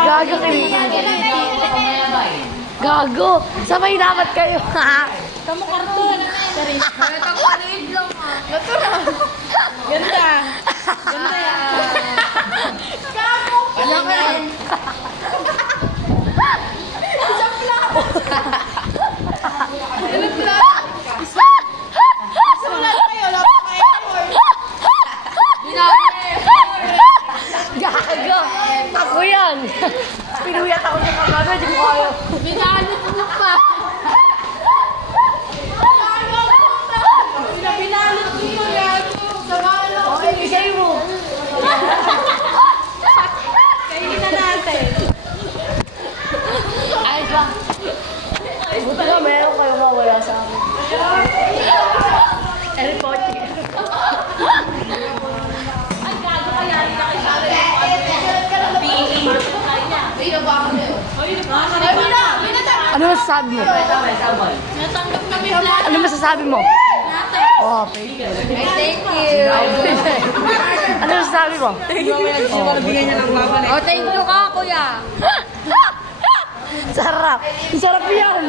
Gago kayo. Gago. Sabay dapat kayo. Kamu karton. Dari. Ito ko liit lang ah. Natural. Ganda. Ganda yan. Gago. Wala ka rin. Isang plato. Ilang plato? Sulat kayo. Wala pa kayo. Gago. Ako yan. Pinuyat ako sa kagano. Di mo kayo. Binalit mo pa. Pinalot mo mo gago. Samahan ako. Okay, isay mo. Kainin na natin. Ayos ba? Buti na meron kayo mawala sa akin. Report. Ay, gago ka yan. Ano masasabi mo? Natanggap kami lahat. Ano masasabi mo? Oh, Thank you. ano masasabi mo? Oh, thank you ka, kuya. Sarap. Sarap yan.